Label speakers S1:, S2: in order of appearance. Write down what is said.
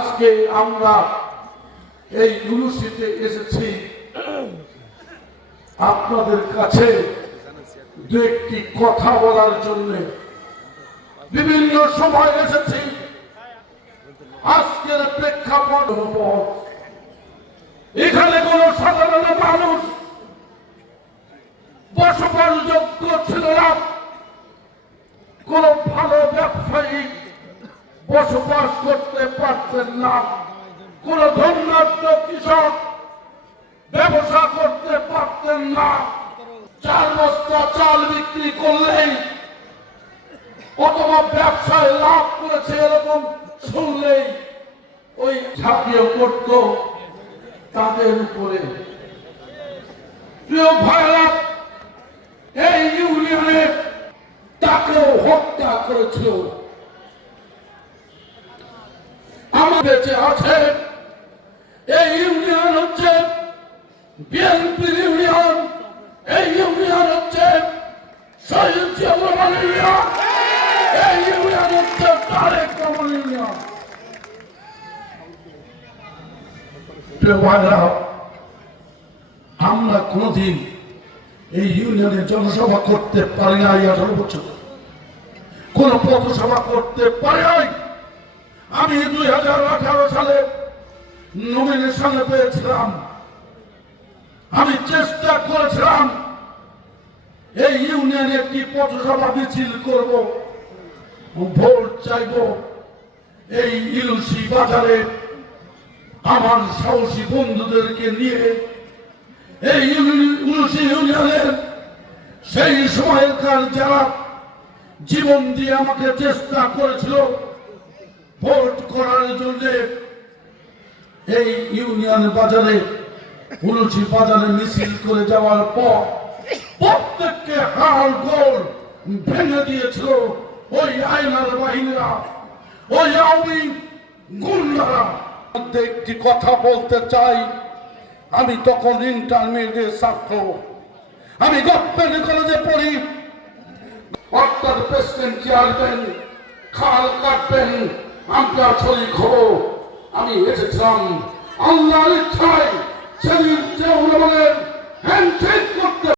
S1: আজকে আমরা এই ইউনিভার্সিটিতে এসেছি। আপনাদের কাছে দু একটি কথা বলার জন্য। বিভিন্ন সময় এসেছি। আজকের প্রেক্ষাপট হলো, এখানে কোন সাধারণ মানুষ বসবাসযোগ্য ছিল না। কোন ভালো ব্যবসায়ী বসবাস করতে পারতেন না। কোন ধন্যাঢ্য কৃষক ব্যবসা করতে পারতেন না। চার বস্তা চাল বিক্রি করলেই অথবা ব্যবসায় লাভ করেছে এরকম শুনলেই ওই ঝাঁপিয়ে পড়ত তাদের উপরে। প্রিয় ভাইরা, এই ইউনিয়নে তাকেও হত্যা করেছিল। আমার বেঁচে আছে, এই ইউনিয়ন হচ্ছে বিএনপির ইউনিয়ন, এই ইউনিয়ন হচ্ছে শহীদ জিয়াউর ইউনিয়ন, এই ইউনিয়ন হচ্ছে তারেক রহমান ইউনিয়ন। আমরা কোনদিন এই ইউনিয়নে জনসভা করতে পারি না এই আঠারো বছর। কোন পথসভা করতে পারি নাই। আমি দুই হাজার আঠারো সালে নমিনেশনে পেয়েছিলাম। আমি চেষ্টা করেছিলাম এই ইউনিয়নে একটি পথসভা মিছিল করব। ভোট চাইব। এই ইলুসি বাজারে আমার সাহসী বন্ধুদেরকে নিয়ে এই ইউনিসি ইউনিয়নের সেই সময়কার যারা জীবন দিয়ে আমাকে চেষ্টা করেছিল ভোট করার জন্য এই ইউনিয়ন বাজারে উলুচি বাজারে মিছিল করে যাওয়ার পর প্রত্যেককে হাড় গোল ভেঙে দিয়েছিল ওই আইনার বাহিনীরা, ওই আওয়ামী গুন্ডারা। একটি কথা বলতে চাই, আমি তখন ইন্টারমিডিয়েট ছাত্র। আমি গভর্নমেন্ট কলেজে পড়ি। অর্থাৎ প্রেসিডেন্ট চেয়ারম্যান, খাল কাটবেন আমরা ছবি খবর আমি এসেছিলাম আল্লাহর ইচ্ছায়। সেদিন যে বলেন হ্যান্ডশেক করতে